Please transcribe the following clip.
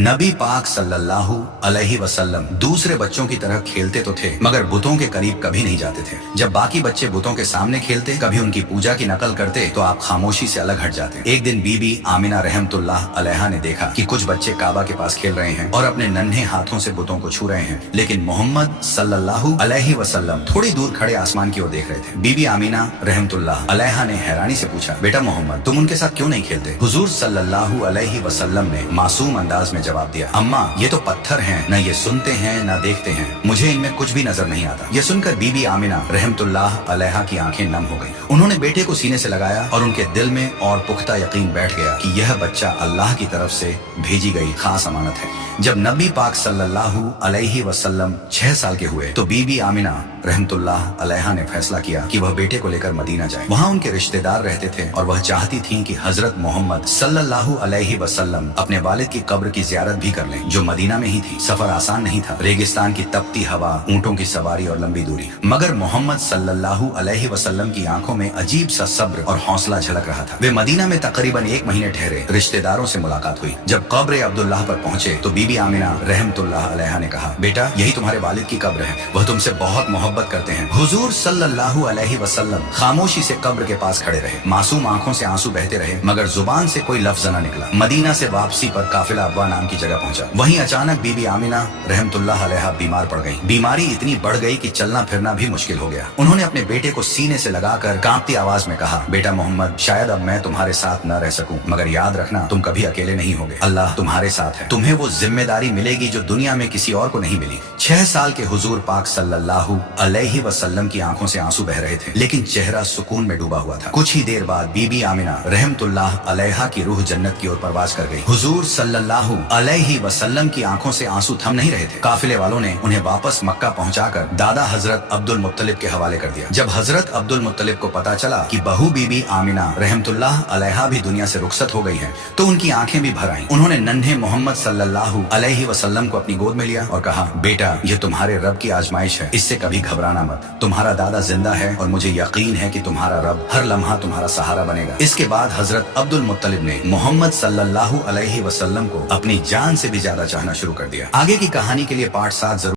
नबी पाक सल्लल्लाहु अलैहि वसल्लम दूसरे बच्चों की तरह खेलते तो थे मगर बुतों के करीब कभी नहीं जाते थे। जब बाकी बच्चे बुतों के सामने खेलते, कभी उनकी पूजा की नकल करते तो आप खामोशी से अलग हट जाते। एक दिन बीबी आमिना रहमतुल्लाह अलैहा ने देखा कि कुछ बच्चे काबा के पास खेल रहे हैं और अपने नन्हे हाथों से बुतों को छू रहे हैं, लेकिन मोहम्मद सल्लल्लाहु अलैहि वसल्लम थोड़ी दूर खड़े आसमान की ओर देख रहे थे। बीबी आमिना रहमतुल्लाह अलैहा ने हैरानी से पूछा, बेटा मोहम्मद, तुम उनके साथ क्यों नहीं खेलते? हुजूर सल्लल्लाहु अलैहि वसल्लम ने मासूम अंदाज में जवाब दिया, अम्मा, ये तो पत्थर हैं, न ये सुनते हैं न देखते हैं, मुझे इनमें कुछ भी नजर नहीं आता। ये सुनकर बीबी आमिना रहमतुल्लाह अलैहा की आंखें नम हो गईं। उन्होंने बेटे को सीने से लगाया और उनके दिल में और पुख्ता यकीन बैठ गया कि यह बच्चा अल्लाह की तरफ से भेजी गई खास अमानत है। जब नबी पाक सल्लल्लाहु अलैहि वसल्लम 6 साल के हुए तो बीबी आमिना रहमतुल्लाह अलैहा ने फैसला किया कि वह बेटे को लेकर मदीना जाए। वहाँ उनके रिश्तेदार रहते थे और वह चाहती थीं कि हजरत मोहम्मद सल्लल्लाहु अलैहि वसल्लम अपने वालिद की कब्र की जियारत भी कर लें, जो मदीना में ही थी। सफर आसान नहीं था, रेगिस्तान की तपती हवा, ऊंटों की सवारी और लंबी दूरी, मगर मोहम्मद सल्लल्लाहु अलैहि वसल्लम की आंखों में अजीब सा सब्र और हौसला झलक रहा था। वे मदीना में तकरीबन 1 महीने ठहरे। रिश्तेदारों से मुलाकात हुई। जब कब्र अब्दुल्लाह पर पहुंचे तो बीबी आमिना रहमतुल्लाह अलैहा ने कहा, बेटा, यही तुम्हारे वालिद की कब्र है, वह तुमसे बहुत मोहब्बत करते हैं। हुजूर सल्लल्लाहु अलैहि वसल्लम खामोशी से कब्र के पास खड़े रहे। मासूम आंखों से आंसू बहते रहे मगर जुबान से कोई लफ्ज न निकला। मदीना से वापसी पर काफिला अब्वा नाम की जगह पहुंचा। वहीं अचानक बीबी आमिना रहमतुल्लाह अलैहा बीमार पड़ गई। बीमारी इतनी बढ़ गई कि चलना फिरना भी मुश्किल हो गया। उन्होंने अपने बेटे को सीने से लगाकर कांपती आवाज में कहा, बेटा मोहम्मद, शायद अब मैं तुम्हारे साथ न रह सकूं, मगर याद रखना, तुम कभी अकेले नहीं होगे। अल्लाह तुम्हारे साथ है। तुम्हें वो जिम्मेदारी मिलेगी जो दुनिया में किसी और को नहीं मिली। 6 साल के हुजूर पाक सल्लल्लाहु अलैहि वसल्लम की आंखों से आंसू बह रहे थे, लेकिन चेहरा सुकून में डूबा हुआ था। कुछ ही देर बाद बीबी आमिना रहमतुल्लाह अलैहा की रूह जन्नत की ओर परवाज कर गई। हुजूर सल्लल्लाहु अलैहि वसल्लम की आंखों से आंसू थम नहीं रहे थे। काफिले वालों ने उन्हें वापस मक्का पहुंचाकर दादा हजरत अब्दुल मुत्तलिब के हवाले कर दिया। जब हजरत अब्दुल मुत्तलिब को पता चला कि बहू बीबी आमिना रहमतुल्लाह अलैहा भी दुनिया से रुखसत हो गई है तो उनकी आंखें भी भर आईं। उन्होंने नन्हे मोहम्मद सल्लल्लाहु अलैहि वसल्लम को अपनी गोद में लिया और कहा, बेटा, ये तुम्हारे रब की आजमाइश है, इससे कभी घबराना मत। तुम्हारा दादा जिंदा है और मुझे यकीन है कि तुम्हारा रब हर लम्हा तुम्हारा सहारा बनेगा। इसके बाद हजरत अब्दुल मुत्तलिब ने मोहम्मद सल्लल्लाहु अलैहि वसल्लम को अपनी जान से भी ज्यादा चाहना शुरू कर दिया। आगे की कहानी के लिए पार्ट 7 जरूर